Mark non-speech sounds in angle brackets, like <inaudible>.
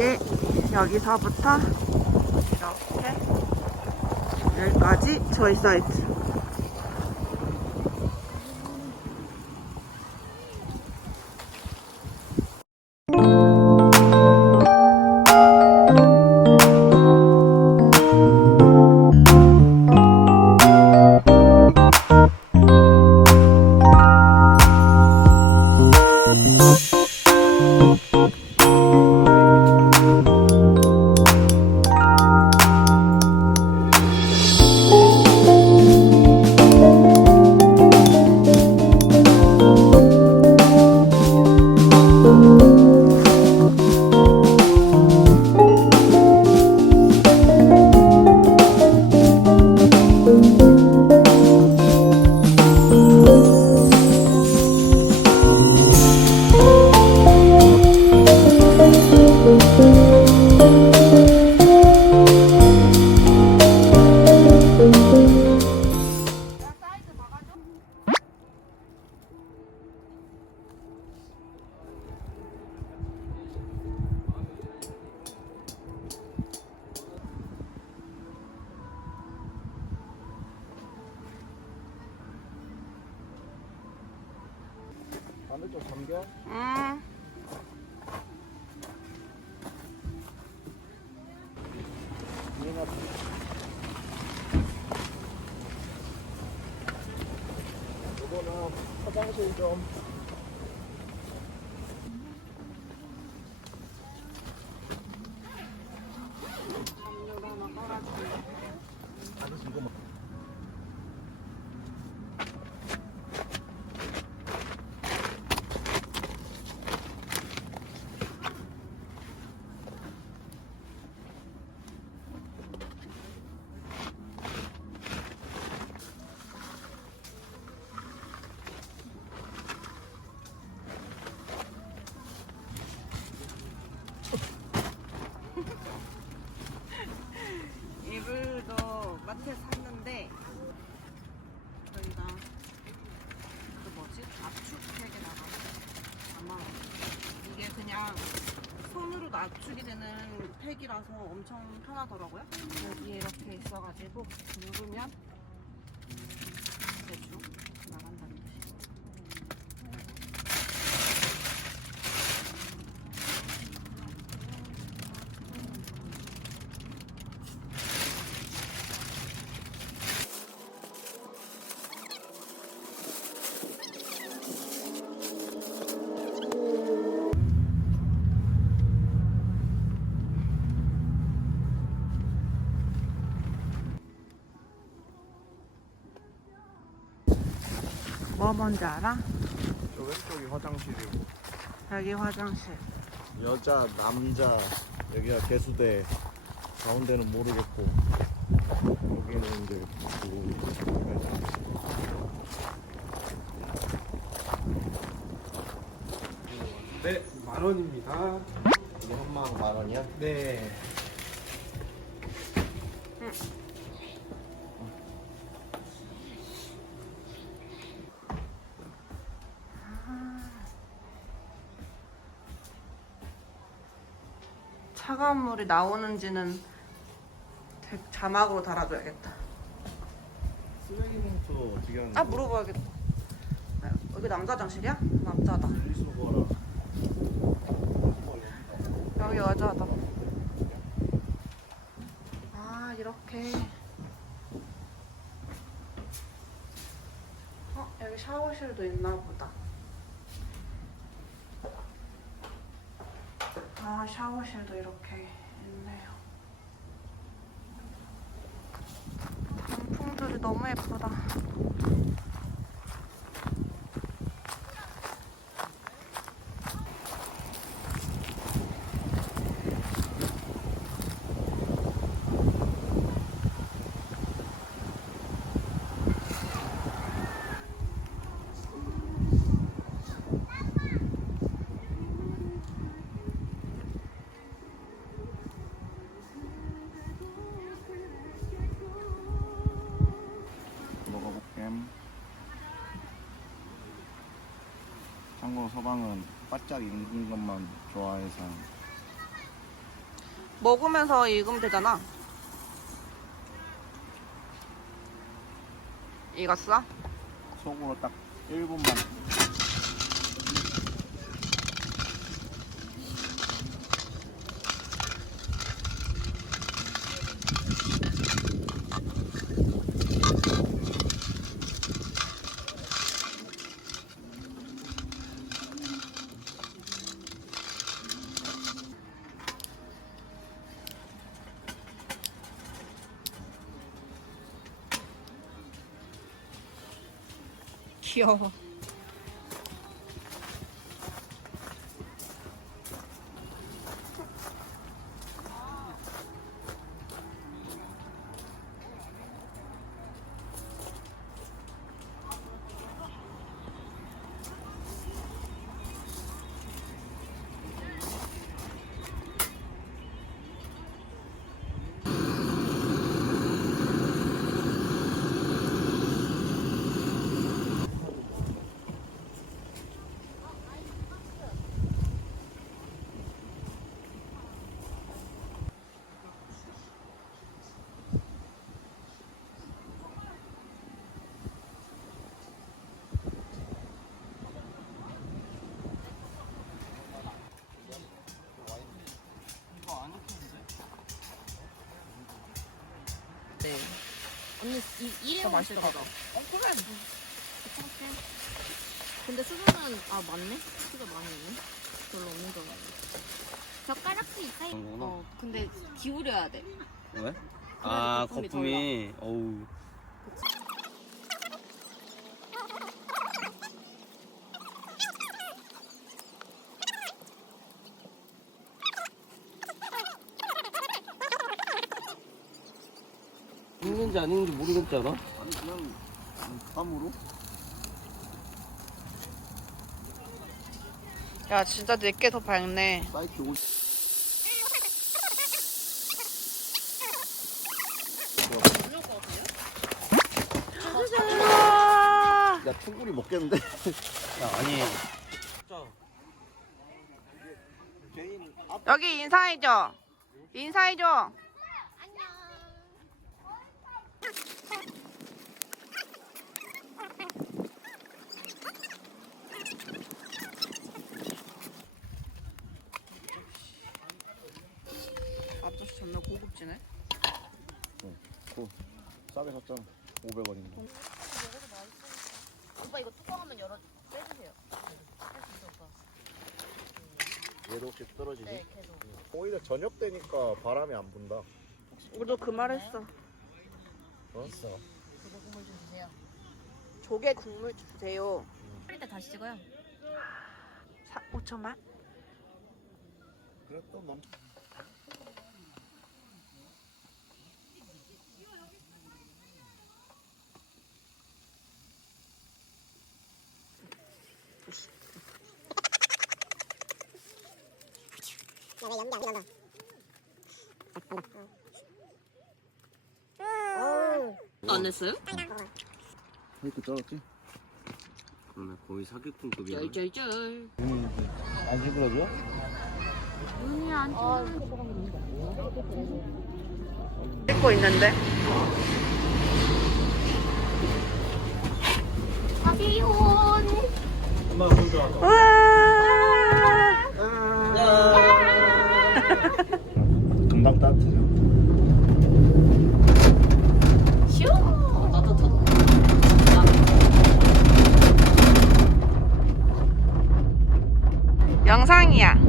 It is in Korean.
이게 여기서부터 이렇게 여기까지 저희 사이트. 음. 이해가 이거는 화장실 좀 이불도 마트에 샀는데 저희가 그 뭐지 압축팩에 나가 아마 이게 그냥 압축이 되는 팩이라서 엄청 편하더라고요. 여기 이렇게 있어가지고 누르면 대충 나간다는 뜻이. 뭐 뭔지 알아? 저 왼쪽이 화장실이고 여기 화장실. 여자 남자 여기가 개수대 가운데는 모르겠고 여기는 이제 그 네, 만 원입니다. 이게 한망 만 원이야? 네. 차가운 물이 나오는지는 대- 자막으로 달아줘야겠다. 쓰레기 봉투 어떻게 하는 아 물어봐야겠다. 아, 여기 남자 화장실이야? 남자다. 분리수거라 여기 여자다. 아 이렇게. 어 여기 샤워실도 있나 보다. 아 샤워실도 이렇게 있네요. 단풍들이 너무 예쁘다. 참고로 서방은 바짝 익은 것만 좋아해서 먹으면서 읽으면 되잖아. 읽었어? 속으로 딱 1분만. 飘. 일회 더 맛있을 맛있다. 거다. 어, 그래. 괜찮대. 근데 수저는 아 맞네. 수저 많이 있네. 별로 없는 줄 알았네. 젓가락도. 그런구나. 어 근데 기울여야 돼. 왜? 아 거품이 거품이 어우 안 익는지 모르겠지 않아? 아니, 그냥 땀으로? 야, 진짜 내게 더 밝네. 사이트 오 우와! 야, 충분히 먹겠는데? <laughs> 야 아니 여기 인사해줘. 인사해줘. 앞접시 존나 고급지네. 그 싸게 샀잖아. 500원인데. 오빠 이거 뚜껑 한번 열어 빼주세요. 할수 있어 오빠. 얘도 혹시 떨어지지? 네 계속. 오히려 저녁 되니까 바람이 안 분다. 우리도 그 말 했어. 어? 있어. 그거 국물 좀 주세요. 조개 국물 주세요. 끓일 때 다시 찍어요. 5천만? 그래 또 넘. 안 했어요? 이렇게 떨었지? 그러네 거의 사기꾼급이야 쩔쩔쩔. 안 찌그러져? 찍고 있는데. 우와! 금방 따뜻해요. 시원하다. 어, 영상이야.